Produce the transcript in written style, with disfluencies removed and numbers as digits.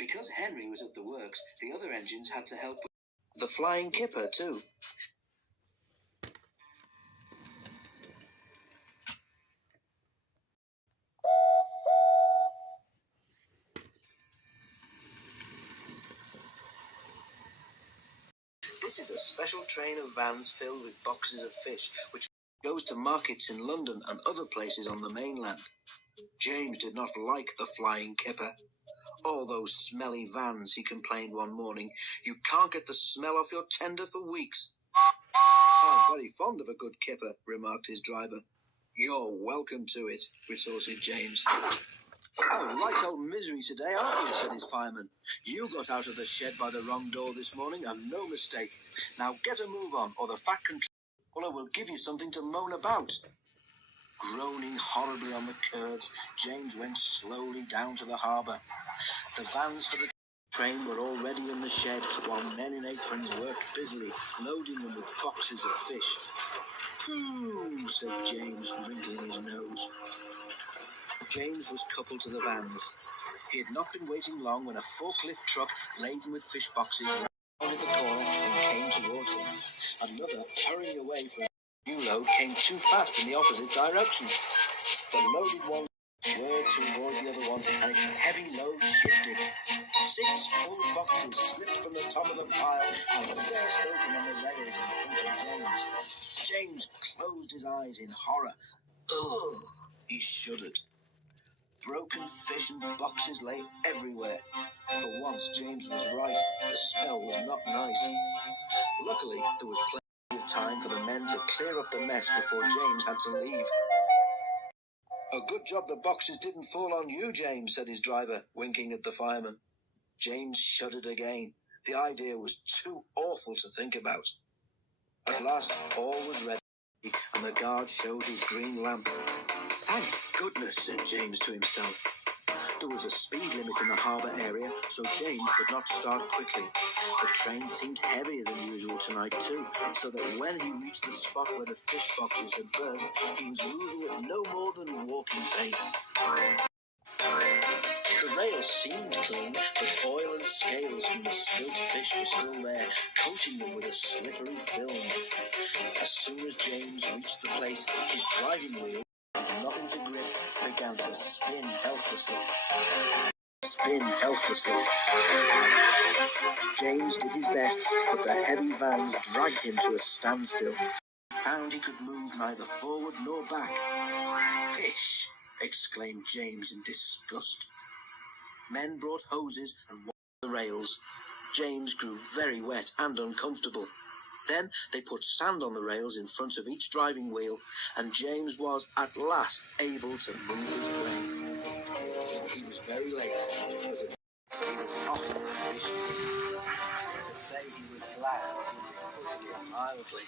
Because Henry was at the works, the other engines had to help with the flying kipper too. This is a special train of vans filled with boxes of fish, which goes to markets in London and other places on the mainland. James did not like the flying kipper. "All those smelly vans," he complained one morning. "You can't get the smell off your tender for weeks." "I'm very fond of a good kipper," remarked his driver. "You're welcome to it," retorted James. "Oh, right old misery today, aren't you?" said his fireman. "You got out of the shed by the wrong door this morning, and no mistake. Now get a move on, or the fat controller will give you something to moan about." Groaning horribly on the curbs, James went slowly down to the harbour. The vans for the train were already in the shed, while men in aprons worked busily, loading them with boxes of fish. "Pooh," said James, wrinkling his nose. James was coupled to the vans. He had not been waiting long when a forklift truck laden with fish boxes rounded the corner and came towards him. Another, hurrying away for a new load, came too fast in the opposite direction. The loaded one swerved to avoid the other one, and its heavy load shifted. 6 full boxes slipped from the top of the pile and burst open on the rails in front of James. James closed his eyes in horror. Ugh! He shuddered. Broken fish and boxes lay everywhere. For once, James was right. The smell was not nice. Luckily, there was plenty of time for the men to clear up the mess before James had to leave. "A good job the boxes didn't fall on you, James," said his driver, winking at the fireman. James shuddered again. The idea was too awful to think about. At last, all was ready, and the guard showed his green lamp. "Thank goodness," said James to himself. There was a speed limit in the harbour area, so James could not start quickly. The train seemed heavier than usual tonight too, so that when he reached the spot where the fish boxes had burst, he was moving at no more than walking pace. The rails seemed clean, but oil and scales from the spilt fish were still there, coating them with a slippery film. As soon as James reached the place, his driving wheel, with nothing to grip, began to spin helplessly. James did his best, but the heavy vans dragged him to a standstill. He found he could move neither forward nor back. "Fish!" exclaimed James in disgust. Men brought hoses and washed the rails. James grew very wet and uncomfortable. Then they put sand on the rails in front of each driving wheel, and James was at last able to move his train. He was very late, but he was off the fish. To say he was glad, he was putting it mildly.